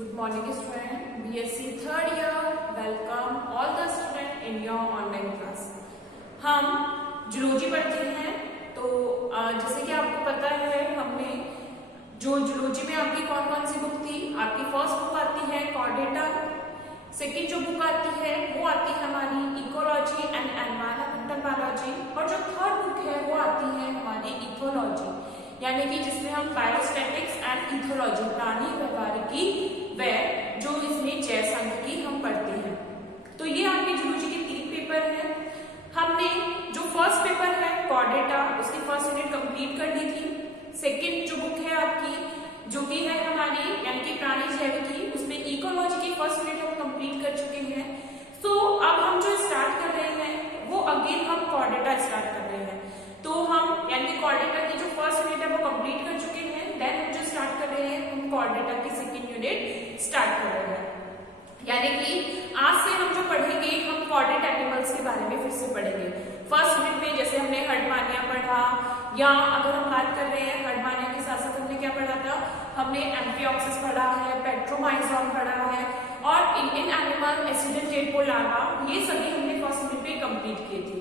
Good morning student, BSc third year. Welcome all the student in your online class. हम zoology पढ़ते हैं। तो जैसे कि आपको पता है हमने जो जूलॉजी में आपकी कौन कौन सी बुक थी, आपकी फर्स्ट बुक आती है कॉर्डेटा, सेकंड जो बुक आती है वो आती है हमारी इकोलॉजी एंड एनवायरमेंटल बायोलॉजी, और जो थर्ड बुक है वो आती है हमारी इथोलॉजी, यानी कि जिसमें हम बायोस्टैटिक्स एंड इथोलॉजी प्राणी व्यवहारिकी व जो इसमें जैव सांख्यिकी हम पढ़ते हैं। तो ये आपके जूलॉजी के 3 पेपर हैं। हमने जो फर्स्ट पेपर है कॉर्डेटा उसकी फर्स्ट यूनिट कंप्लीट कर दी थी। सेकंड जो बुक है आपकी जो कि है हमारी यानी कि प्राणी जैविकी, उसमें इकोलॉजी की फर्स्ट यूनिट हम कंप्लीट कर चुके हैं। तो अब हम जो स्टार्ट कर रहे हैं वो अगेन हम कॉर्डेटा स्टार्ट कर रहे हैं। तो हम यानी कि कॉर्डेटा की जो फर्स्ट यूनिट है वो कंप्लीट कर चुके हैं। देन हम जो स्टार्ट कर रहे हैं हम कॉर्डेटा की सेकंड यूनिट स्टार्ट कर रहे हैं, यानी कि आज से हम जो पढ़ेंगे हम कॉर्डेट एनिमल्स के बारे में फिर से पढ़ेंगे। फर्स्ट यूनिट में जैसे हमने हर्डमानिया पढ़ा, या अगर हम बात कर रहे हैं हर्डमानिया के साथ साथ हमने क्या पढ़ा था, हमने एम्फिऑक्सिस पढ़ा है, पेट्रोमाइजोन पढ़ा है, और इन एनिमल एसिडेंटेट लार्वा, ये सभी हमने फर्स्ट यूनिट में कंप्लीट किए थे।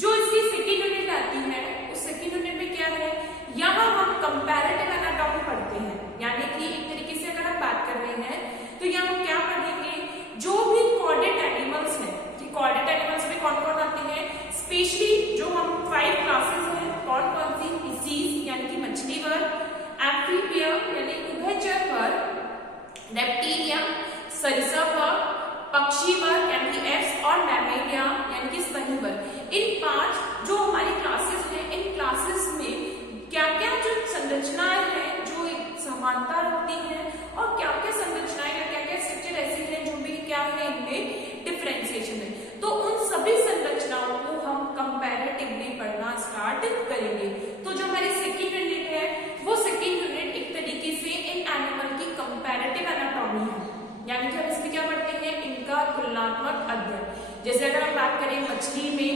जो इसकी सेकेंड यूनिट आती है उस सेकेंड यूनिट में क्या है, यहाँ हम कंपैरेटिव एनाटॉमी पढ़ते हैं, यानी कि एक तरीके से अगर हम बात कर रहे हैं तो यहाँ हम क्या पढ़ेंगे, जो भी कॉर्डेट एनिमल्स हैं कि कॉर्डेट एनिमल्स में कौन कौन आते हैं, स्पेशली जो हम 5 क्लासेस हैं कौन कौन सी, फिशीज यानी कि मछली वर्ग, एम्फीबिया यानी उभयचर वर्ग, रेप्टिलिया सरीसृप वर्ग, पक्षी वर्ग यानी कि एप्स, और मैमेलिया यानी कि स्तनी वर्ग। इन 5 जो हमारी क्लासेस हैं, इन क्लासेस में क्या क्या जो संरचनाएं हैं जो एक समानता रखती हैं, और क्या क्या संरचनाएं या क्या क्या स्ट्रक्चर ऐसी हैं जो भी क्या है इनमें डिफरेंशिएशन है, तो उन सभी संरचनाओं को हम कंपैरेटिवली पढ़ना स्टार्ट करेंगे। तो जो हमारी सेकेंड यूनिट है वो सेकेंड यूनिट एक तरीके से इन एनिमल की कंपैरेटिव एनाटॉमी है, यानी कि हम इसमें क्या पढ़ते हैं, इनका तुलनात्मक अध्ययन। जैसे अगर हम बात करें मछली में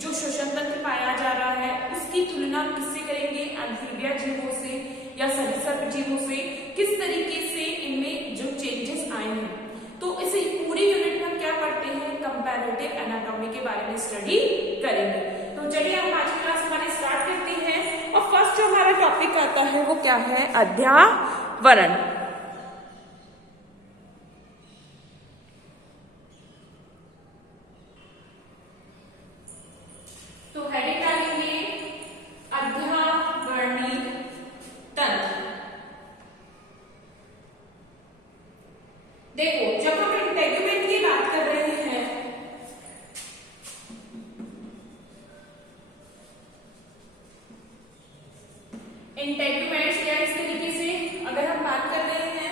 जो श्वसन तंत्र पाया जा रहा है उसकी तुलना किससे करेंगे, एम्फीबिया जीवों से या सरीसृप जीवों से, किस तरीके से इनमें जो चेंजेस आए हैं। तो इसे पूरी यूनिट में हम क्या पढ़ते हैं, कंपैरेटिव एनाटॉमी के बारे में स्टडी करेंगे। तो चलिए हम आज की क्लास हमारी स्टार्ट करते हैं, और फर्स्ट जो हमारा टॉपिक आता है वो क्या है, अध्यावरण। तो हेडिंग डालेंगे अध्यावरणीय तंत्र। देखो जब हम इंटेगुमेंट की बात कर रहे हैं, इंटेगुमेंट्स या इस तरीके से अगर हम बात कर रहे हैं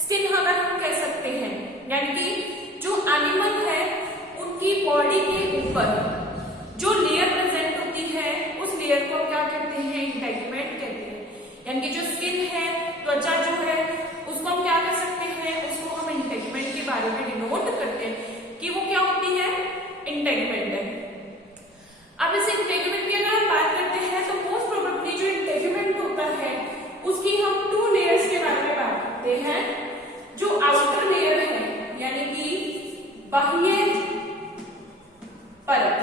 स्किन, अगर हम कह सकते हैं, यानी कि जो एनिमल है उनकी बॉडी के ऊपर जो लेयर प्रेजेंट होती है उस लेयर को क्या कहते हैं, इंटेगुमेंट कहते हैं। यानी कि जो स्किन है, त्वचा जो है, उसको हम क्या कर सकते हैं, उसको हम इंटेगुमेंट के बारे में डिनोट करते हैं कि वो क्या होती है, इंटेगुमेंट है। अब इस इंटेगुमेंट की अगर हम बात करते हैं तो मोस्ट प्रोबेबली जो इंटेगुमेंट होता है उसकी हम 2 लेयर्स के बारे में बात करते हैं। जो आउटर लेयर है यानी कि बाह्य परत,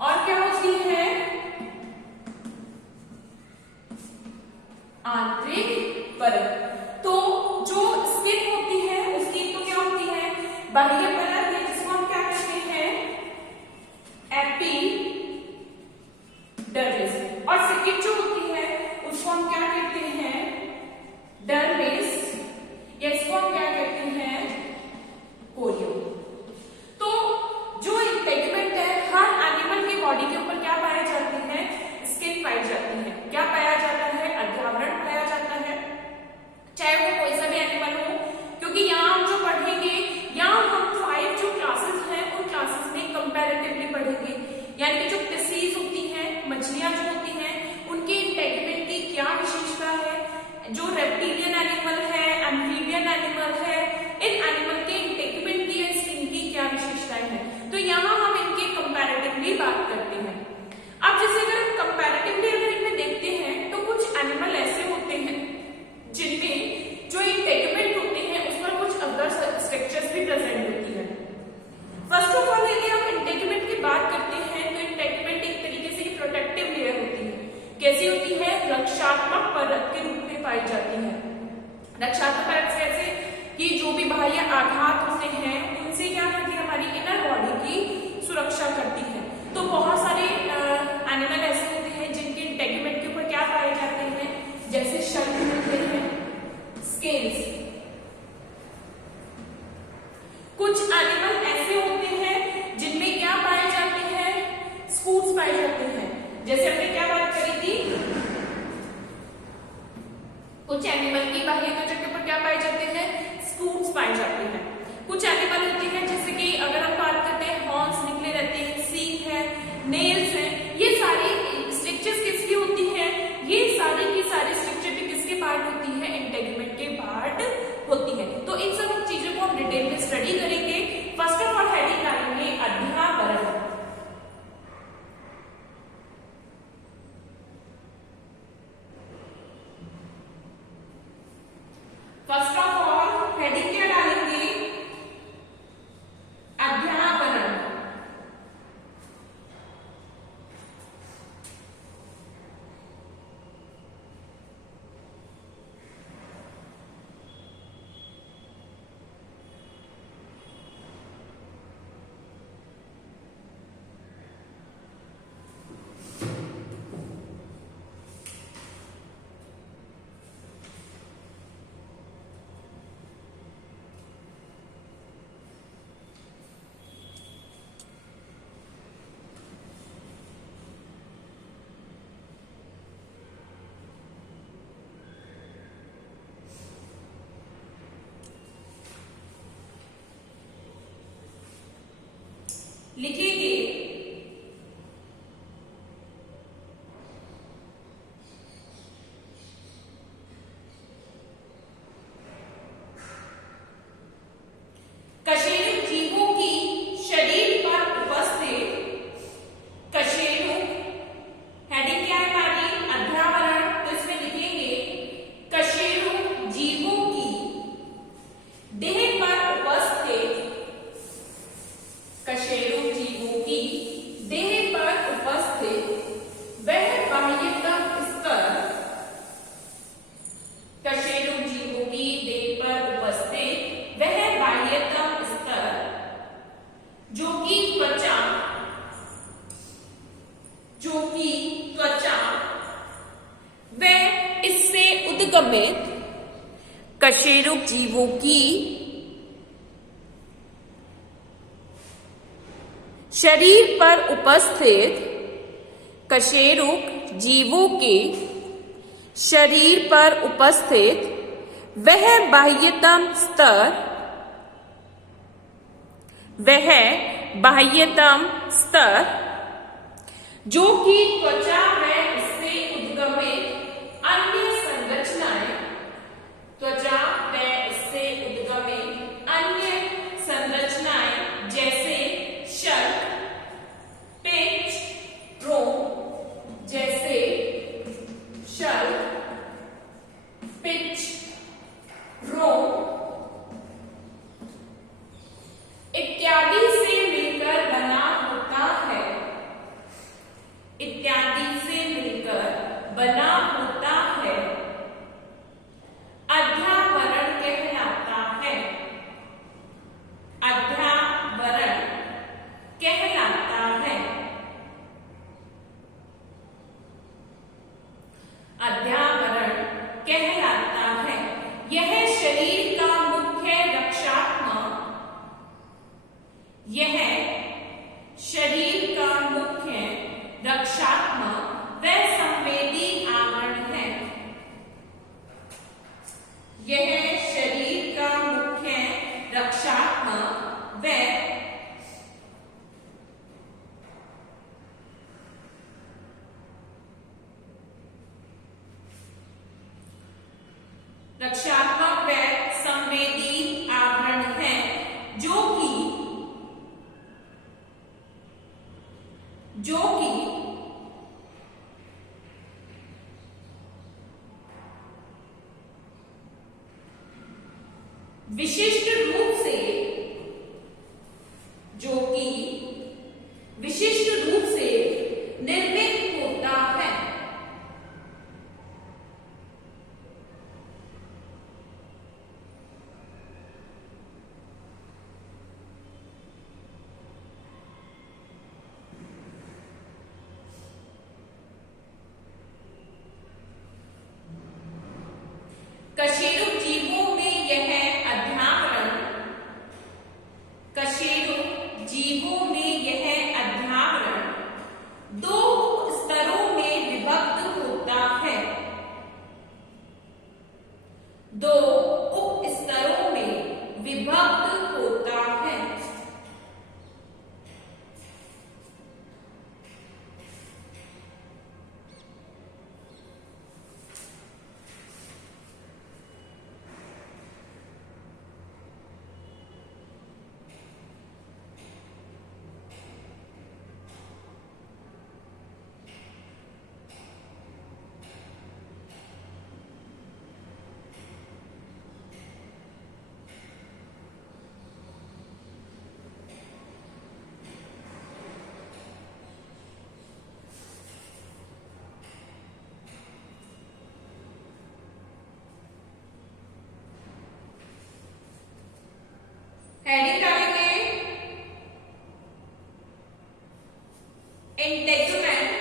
और क्या होती है, आंतरिक परत। तो जो स्किन होती है उसकी तो क्या होती है, बाह्य परत है, जिसको हम क्या कहते हैं, एपिडर्मिस, और सेकंड जो होती है उसको हम क्या कहते हैं, डर्मिस, या इसको हम क्या कहते हैं, कोरियम। तो जो इंटेगुमेंट है हर एनिमल की बॉडी के ऊपर क्या पाया जाती है, स्किन पाई जाती है, क्या पाया जाता है, अध्यावरण पाया जाता है, चाहे वो कोई सा भी एनिमल हो, क्योंकि यहाँ हम जो पढ़ेंगे, यहाँ हम 5 जो क्लासेस हैं उन क्लासेस में कंपैरेटिवली पढ़ेंगे, यानी कि जो फिशीज होती हैं, मछलियां जो होती हैं, उनके इंटेगुमेंट की क्या विशेषता है, जो रेप्टिलियन एनिमल है, एम्फीबियन एनिमल है, इन एनिमल के इंटेगुमेंट की रक्षात्मक परत के रूप में पाई जाती है। रक्षात्मक परत से ऐसे कि जो भी बाह्य आघात होते हैं उनसे क्या करती है, हमारी इनर बॉडी की सुरक्षा करती है। तो बहुत सारे एनिमल ऐसे होते हैं जिनके इंटेगुमेंट के ऊपर क्या पाए जाते हैं, जैसे शल्क होते हैं, स्केल्स। कुछ एनिमल ऐसे होते हैं जिनमें क्या पाए जाते हैं, स्पूट्स पाए जाते हैं। जैसे हमने क्या बात करी थी, कुछ एनिमल की बाह्य त्वचा के ऊपर क्या पाए जाते हैं, स्पूट्स पाए जाते हैं। कुछ एनिमल होते हैं जैसे कि अगर हम बात करते हैं, हॉर्न्स निकले रहते हैं, सींग है, नेल्स है, ये सारी स्ट्रक्चर्स किसकी होती है, ये सारी की सारी स्ट्रक्चर भी किसके पार्ट होती है, इंटेगुमेंट के पार्ट होती है। तो इन सब चीजों को हम डिटेल में स्टडी करेंगे। फर्स्ट ऑफ ऑल हेडिंग डालेंगे अध्यावरण। फर्स्ट ऑफ ऑल हेडिंग क्या डालेंगे, अध्यावरण। लिखेंगे कशेरुक जीवों की शरीर पर उपस्थित, कशेरुक हेडिंग क्या है हमारी, अध्यावरण। तो इसमें लिखेंगे कशेरुक जीवों की देह पर उपस्थित, कशेरुक जीवों की देह पर उपस्थित वह बाह्यतम स्तर, कशेरुक जीवों की देह पर उपस्थित वह बाह्यतम स्तर जो कि त्वचा, वह इससे उद्गमित, कशेरुक जीवों की शरीर पर उपस्थित, कशेरुक जीवों के शरीर पर उपस्थित वह बाह्यतम स्तर, वह बाह्यतम स्तर जो कि त्वचा व इससे उद्गमित अन्य संरचनाएं, त्वचा व इससे उद्गमित अन्य संरचनाएं जैसे शल्क, पिच, रोम, जैसे शल्क, पिच, रोम इत्यादि से मिलकर बना होता है, इत्यादि से मिलकर बना होता है, अध्यावरण कहलाता है, अध्यावरण कहलाता है, अध्यावरण कहलाता है। यह शरीर का मुख्य रक्षात्मक, यह शरीर का मुख्य रक्षात्मक व संवेदी आवरण है, यह शरीर का मुख्य रक्षात्मक व रक्षात्मक व संवेदी आवरण है, जो कि विशिष्ट रूप से, जो कि विशिष्ट रूप से निर्मित होता है, कशेरुक जीवों में यह अध्यावरण, कशेरुक जीवों में यह अध्यावरण दो स्तरों में विभक्त होता है, दो उप स्तरों में विभक्त होता है। हेडिंग डालेंगे integument,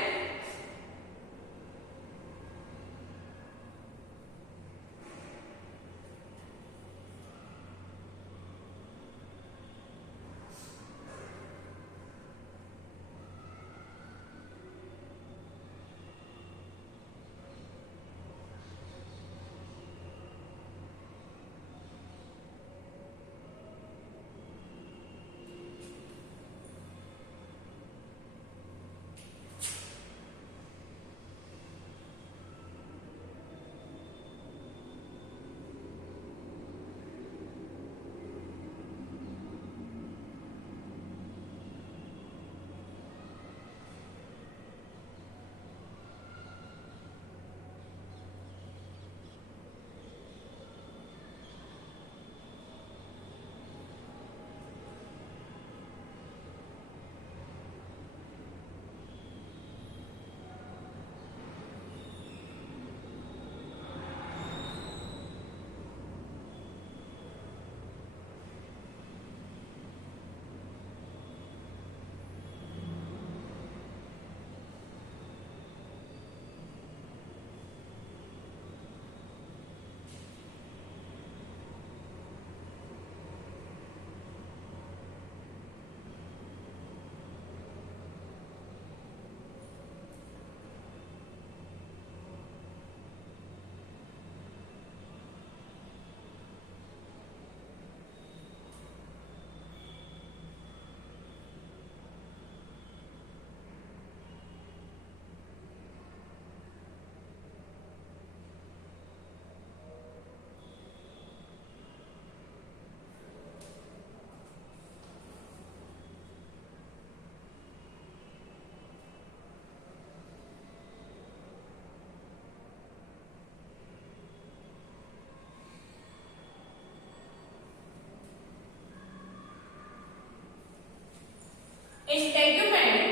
integument,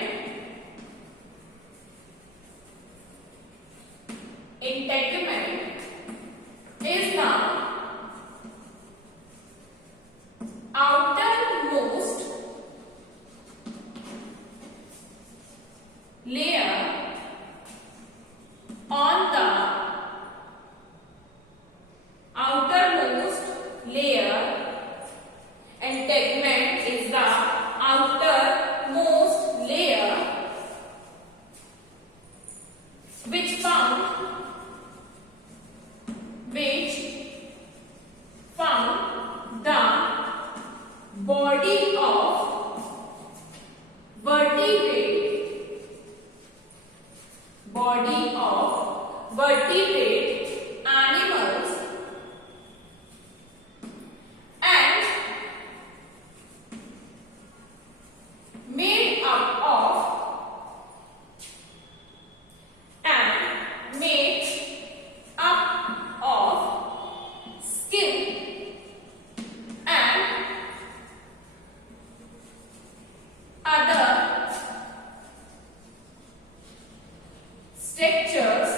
integument is the outermost layer on the outermost layer, and tegment is the outermost layer which found the body of vertebrate animals and made up of skin and other structures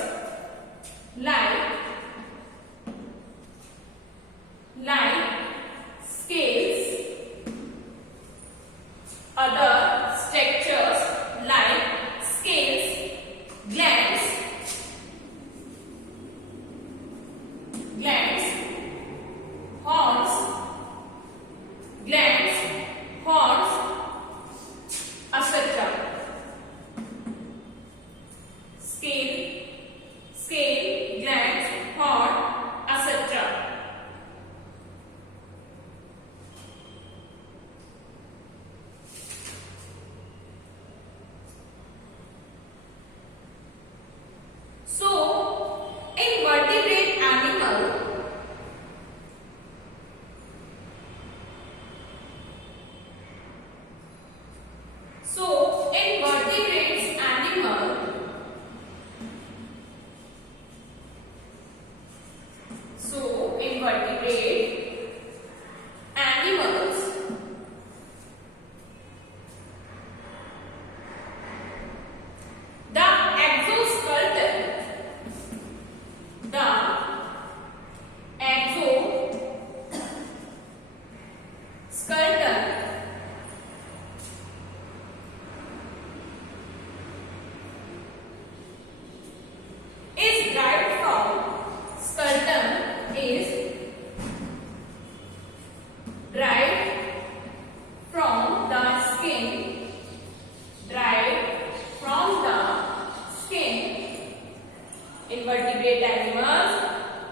vertebrate animals.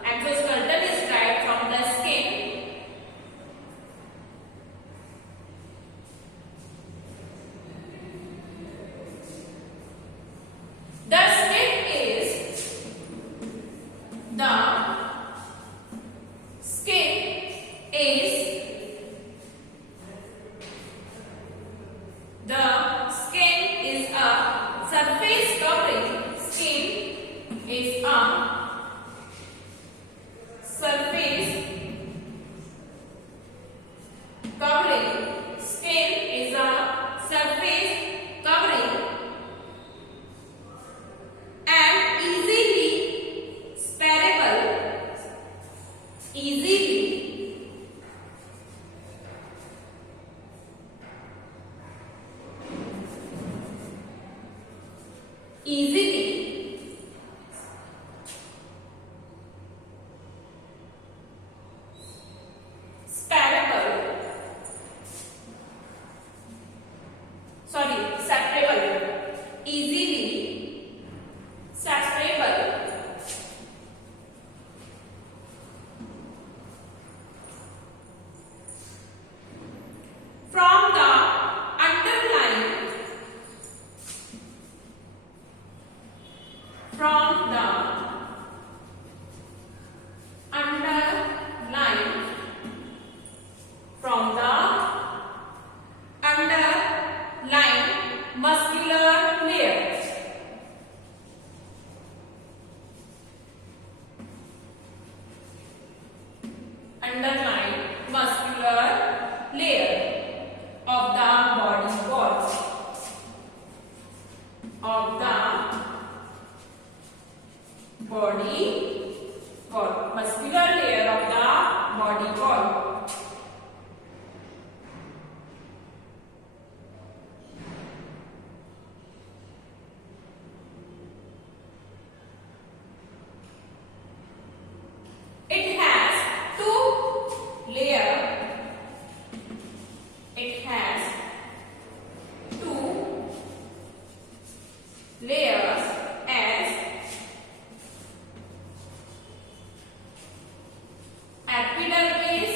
Exoskeleton is derived from the skin. The skin is a surface covering. Skin is a surface covering. Skin is a surface covering and easily sparable. Easily sparable. Separable. Easily separable. From the underlying. From the underlying. From the underlying muscular layer. Underlying muscular layer of the body wall. Of the body wall. Muscular layer of the body wall. It has two layers. It has two layers as epidermis.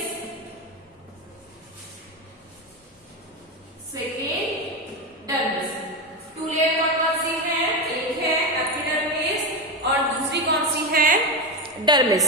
Second dermis. Two layer कौन सी है? एक है epidermis और दूसरी कौन सी है? डर्मिस.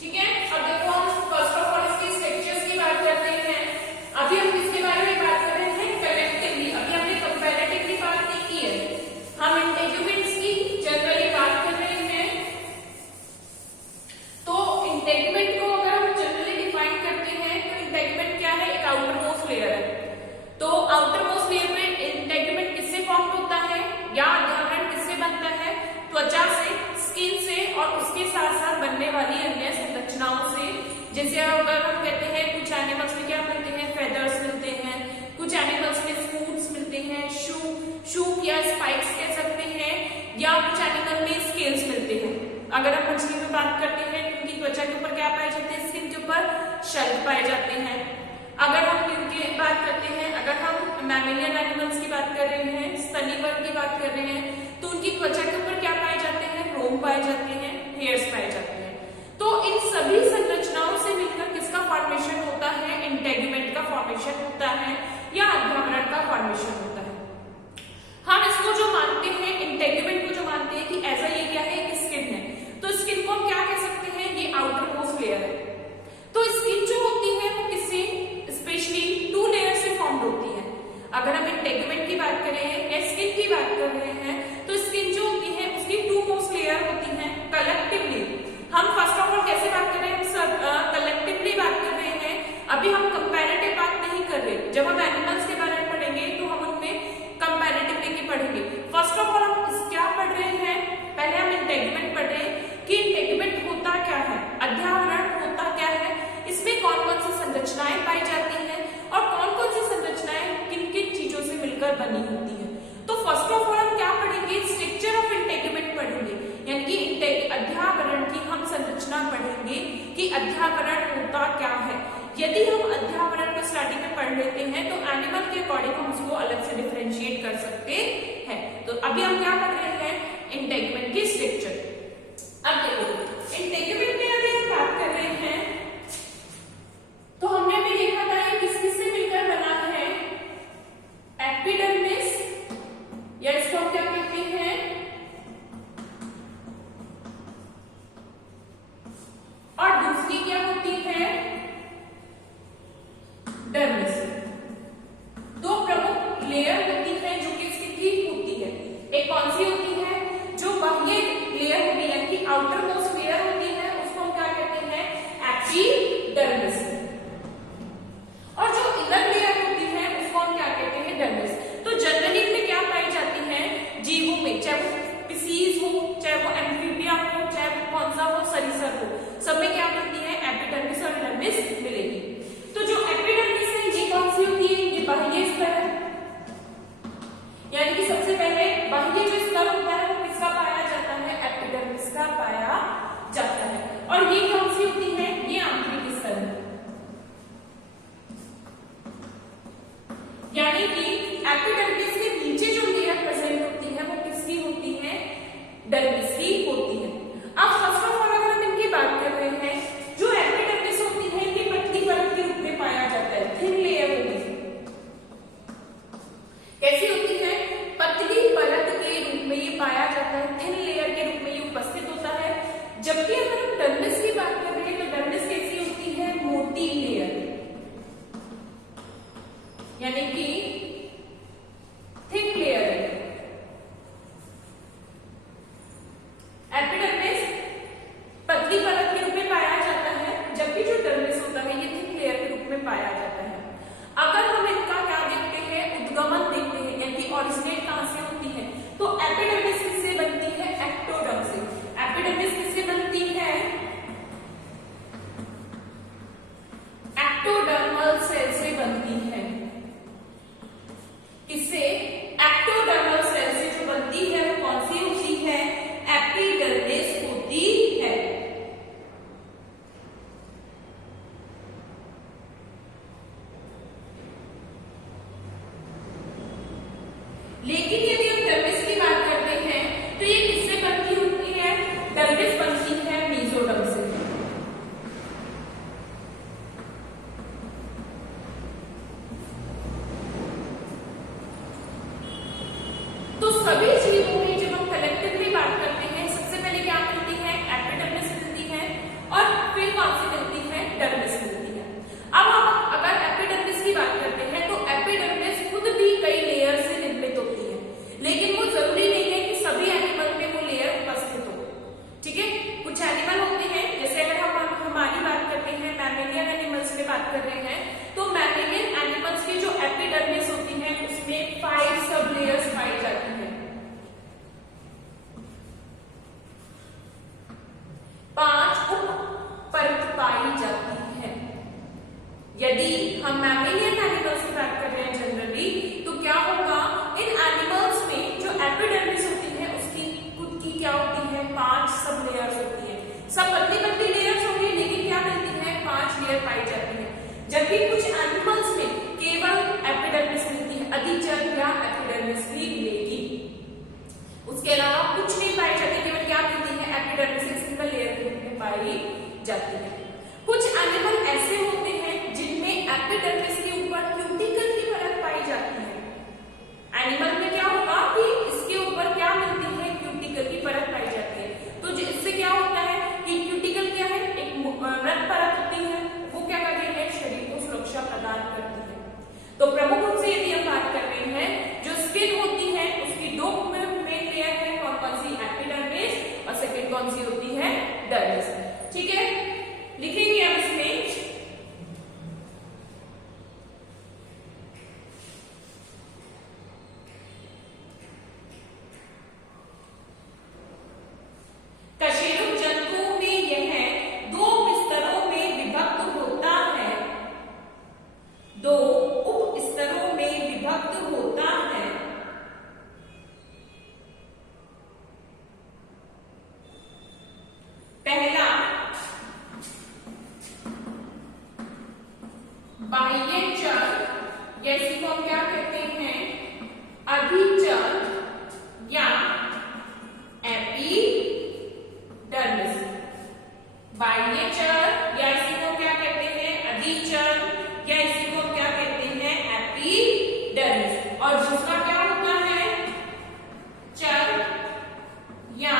ठीक है. अब देखो हम फर्स्ट ऑफ ऑल इसके स्ट्रक्चर्स की बात करते हैं. अभी हम किसके बारे में बात कर रहे हैं? कलेक्टिवली. अभी हमने कंपैरेटिवली बात नहीं की है. हम इंटेग्यूमेंट्स की जनरली बात कर रहे हैं. तो इंटेग्यूमेंट को अगर हम जनरली डिफाइन करते हैं तो इंटेग्यूमेंट क्या है? एक आउटर मोस्ट लेयर है. तो आउटर मोस्ट लेयर में इंटेग्यूमेंट किससे फॉर्म होता है या अध्यावरण किससे बनता है? त्वचा से, स्किन से और उसके साथ साथ बनने वाली अन्य संरचनाओं से. जैसे अगर हम कहते हैं कुछ एनिमल्स में क्या मिलते हैं? फेदर्स मिलते हैं. कुछ एनिमल्स में स्पूट्स मिलते हैं. शूप या स्पाइक्स कह सकते हैं. या कुछ एनिमल में स्केल्स मिलते हैं. अगर हम मछली में बात करते हैं तो उनकी त्वचा के ऊपर क्या पाए जाते हैं? स्किन के ऊपर शल्क पाए जाते हैं. अगर हम इनकी बात करते हैं, अगर हम मैमेलियन एनिमल्स की बात कर रहे हैं, स्तनी वर्ग की बात कर रहे हैं, तो उनकी त्वचा के ऊपर क्या पाए जाते हैं? रोम पाए जाते हैं, हेयर्स पाए जाते हैं. तो इन सभी संरचनाओं से मिलकर किसका फॉर्मेशन होता है? इंटेग्यूमेंट का फॉर्मेशन होता है या अध्यावरण का फॉर्मेशन होता है. हम इसको जो मानते हैं, इंटेग्यूमेंट को जो मानते हैं कि ऐसा ये क्या है? एक स्किन है. तो स्किन को हम क्या कह सकते हैं? ये आउटर समझेंगे कि अध्यावरण होता क्या है। यदि हम अध्यावरण को स्टार्टिंग में पढ़ लेते हैं तो एनिमल के अकॉर्डिंग हम उसको अलग से डिफरेंशिएट कर सकते हैं। तो अभी हम क्या पढ़ रहे हैं, इंटेगुमेंट की स्ट्रक्चर। अब देखो इंटेगुमेंट में अगर हम बात कर रहे हैं तो हमने भी देखा था ये किस किस से मिलकर बना है, एपिडर्मिस या इसको हम क्या कहते हैं, और दूसरी क्या होती है, डर्मिस। दो प्रमुख लेयर होती है जो कि इसकी ठीक होती है। एक कौन सी होती है, जो बाह्य लेयर होती है कि आउटर मोस्ट लेयर होती है, उसको हम क्या कहते हैं, एपिडर्मिस। और जो इनर लेयर होती है उसको हम क्या कहते हैं, डर्मिस। तो जनरली इनमें क्या पाई जाती है, जीवों में, चाहे वो स्पीसीज हो, चाहे वो एम्फीबिया हो, चाहे वो कौन सा हो, सरीसृप हो, सब में क्या मिलती है, एपिडर्मिस और डर्मिस मिलेगी। तो जो एपिडर्मिस है ये कौन सी होती है, ये बाह्य स्तर है, यानी कि सबसे पहले बाह्य जो स्तर होता है वो किसका पाया जाता है, एपिडर्मिस का पाया जाता है। और ये कौन सी होती है, ये आंतरिक स्तर है, यानी कि एपिडर्मिस के नीचे जो लेयर प्रेजेंट होती है वो किसकी होती है, डर्मिस की होती है। अब फर्स्ट ऑफ ऑल अगर हम इनकी बात कर रहे हैं, जो एपिडर्मिस होती है ये पतली परत के रूप में पाया जाता है, थिन लेयर होती है। कैसी होती है, पतली परत के रूप में ये पाया जाता है, थिन लेयर के रूप में ये उपस्थित होता है। जबकि अगर हम डर्मिस की बात कर रहे हैं तो डर्मिस कैसी होती है, मोटी लेयर, यानी कि थिक लेयर है। एपिडर्मिस पतली परत के रूप में पाया जाता है, जबकि जो डर्मिस होता है ये थिक लेयर के रूप में पाया जाता है। अगर हम इनका क्या देखते हैं, उद्गमन देखते हैं, यानी कि ओरिजिनेट कहां से होती है, तो एपिडर्मिस किससे बनती है, एक्टोडर्म से। एपिडर्मिस किससे बनती है, एक्टोडर्मल सेल से बनती है। किससे, एक्टोडर्मल सेल से जो बनती है वो कौन सी होती है, एपिडर्मिस होती है। लेकिन यदि हम डर्मिस की बात करते हैं तो ये किससे बनती होती है, डर्मिस बनती है मेसोडर्म से। तो सभी जीवों में जब हम कलेक्टिवली बात करते हैं सबसे पहले क्या मिलती है, एपिडर्मिस मिलती है, और फिर कौन सी मिलती है, डर्मिस मिलती है। अब हम अगर एपिडर्मिस की बात करते हैं तो एपिडर्मिस खुद भी कई लेयर से निर्मित होती है, लेकिन वो जरूरी नहीं है कि सभी एनिमल में वो लेयर उपस्थित हो। ठीक है, कुछ एनिमल होते हैं, जैसे अगर हम हमारी बात करते हैं, मैमेलियन एनिमल्स में बात कर रहे हैं, तो मैमेलियन एनिमल्स की जो एपिडर्मिस होती है उसमें 5 सब लेयर्स पाई जाती है, 5 उप परत पाई जाती है। यदि हम मैमेलियन एनिमल्स की बात कर रहे हैं जनरली, तो क्या होगा, इन एनिमल्स में जो एपिडर्मिस होती है उसकी खुद की क्या होती है, 5 सब लेयर्स होती है। सब पतली पतली लेयर्स होंगी, लेकिन क्या मिलती है, 5 लेयर पाई जाती है। जबकि कुछ एनिमल्स में केवल एपिडर्मिस मिलती है, अधिचर या एपिडर्मिस भी मिलेगी, उसके अलावा कुछ नहीं पाई जाती, केवल क्या मिलती है, एपिडर्मिस एक सिंगल लेयर के रूप में पाई जाती है। कुछ एनिमल ऐसे होते हैं जिनमें एपिडर्मिस के ऊपर क्यूटिकल की परत पाई जाती है। एनिमल में क्या होगा कि इसके ऊपर क्या मिलती है, क्यूटिकल की परत पाई जाती है। तो इससे क्या होता है कि क्यूटिकल क्या है, एक मृत परत होती है, वो क्या कर रही है, शरीर को सुरक्षा प्रदान करती है। तो प्रमुख रूप से यदि हम बात कर रहे हैं, जो स्किन होती है उसकी 2 मेन लेयर है, कौन सी, एपिडर्मिस, और सेकेंड कौन सी होती है, डर्मिस। ठीक है, लिखेंगे अब इसमें, बाह्य चर या इसी को हम क्या कहते हैं, अधिचर या एपिडर्मिस। बाह्य चर या इसी को क्या कहते हैं, अधिचर या इसी को क्या कहते हैं, एपिडर्मिस। और दूसरा क्या होता है, चर या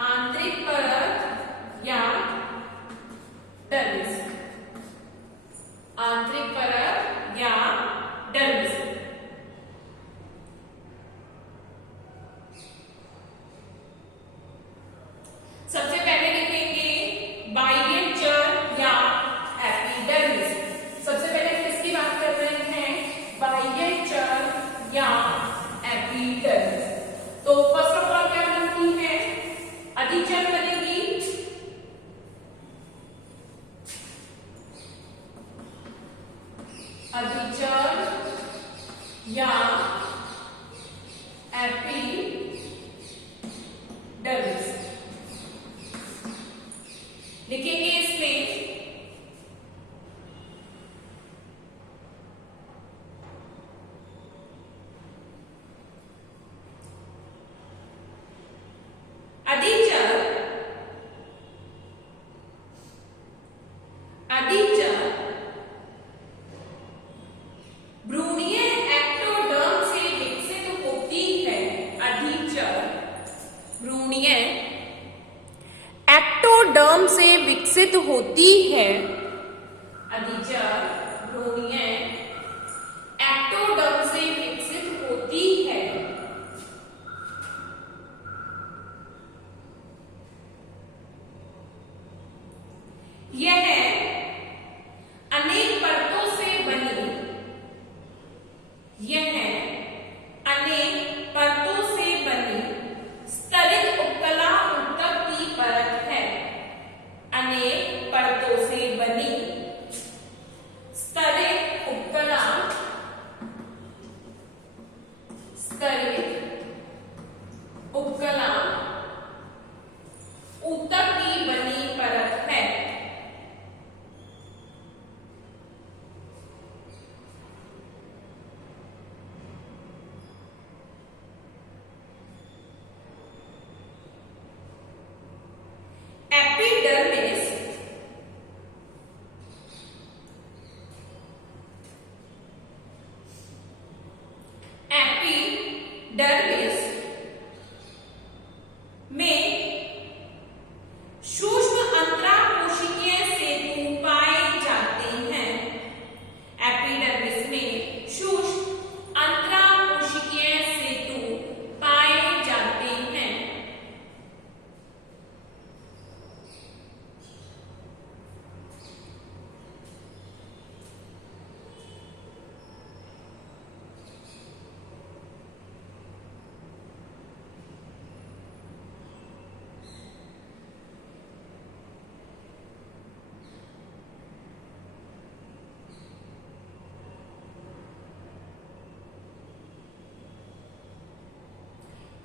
आंतरिक परत या डर्मिस। आंतरिक परत या डर्मिस। सबसे पहले लिखेंगे बाह्य चर या एपिडर्मिस। सबसे पहले किसकी बात कर रहे हैं, बाह्य चर या एपिडर्मिस। तो फर्स्ट ऑफ ऑल क्या बनती है, अधिचर बनेगी, अधिचर या एपिडर्मिस लिखेंगे इसमें। अधिचर भ्रूणीय एक्टोडर्म से विकसित होती है। अधिचर भ्रूणीय एक्टोडर्म से विकसित होती है। अधिचर भ्रूणीय एक्टोडर्म से विकसित होती है। यह अनेक परतों से बनी, यह अनेक परतों से बनी स्तरित उपकला ऊतक की परत है। अनेक परतों से बनी स्तरित उपकला, स्तरित उपकला ऊतक की बनी परत है। एपिडर्मिस में सूक्ष्म अंतराकोशिकीय सेतु पाए जाते हैं। एपिडर्मिस में सूक्ष्म अंतराकोशिकीय सेतु पाए जाते हैं।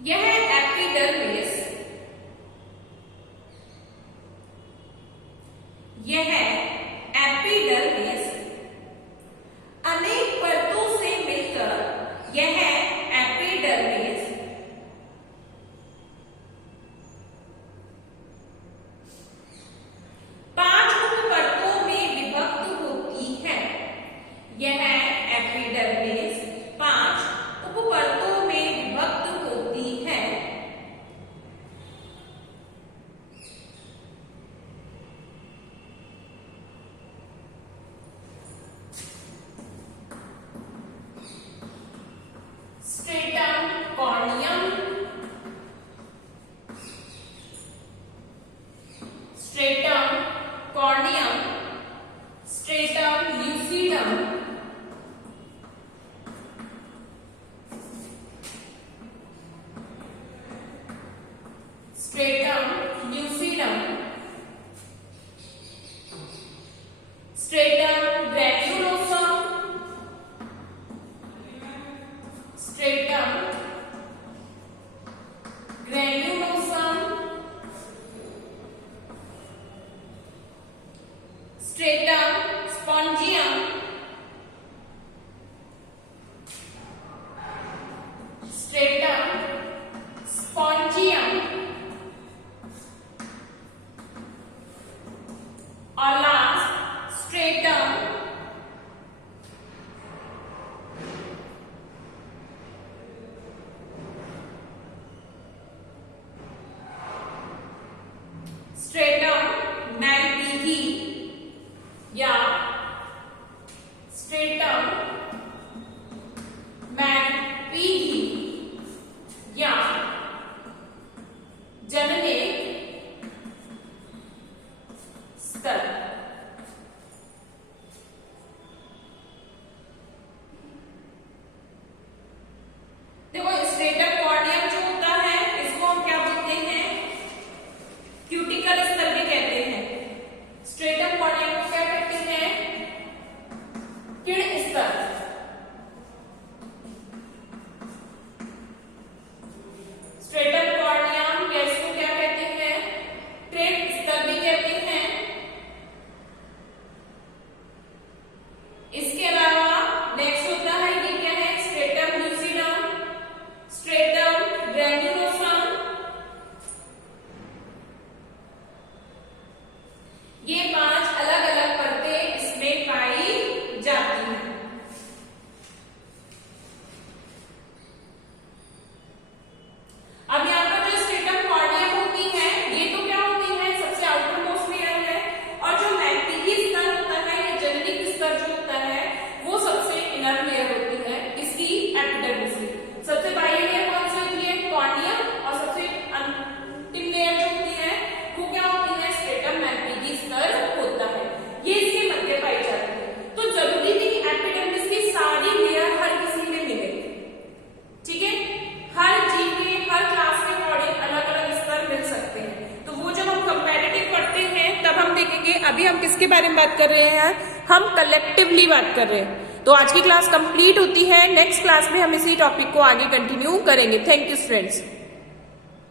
यह एपिडर्मिस, यह एपिडर्मिस अनेक परतों से मिलकर यह एपिडर्मिस पांच उपपरतों में विभक्त होती है। यह एपिडर्मिस पांच उपपरतों में विभक्त होती है। Stratum corneum, stratum corneum, stratum lucidum, stratum lucidum, stratum granulosum, stratum हम किसके बारे में बात कर रहे हैं? हम कलेक्टिवली बात कर रहे हैं। तो आज की क्लास कंप्लीट होती है, नेक्स्ट क्लास में हम इसी टॉपिक को आगे कंटिन्यू करेंगे। Thank you friends.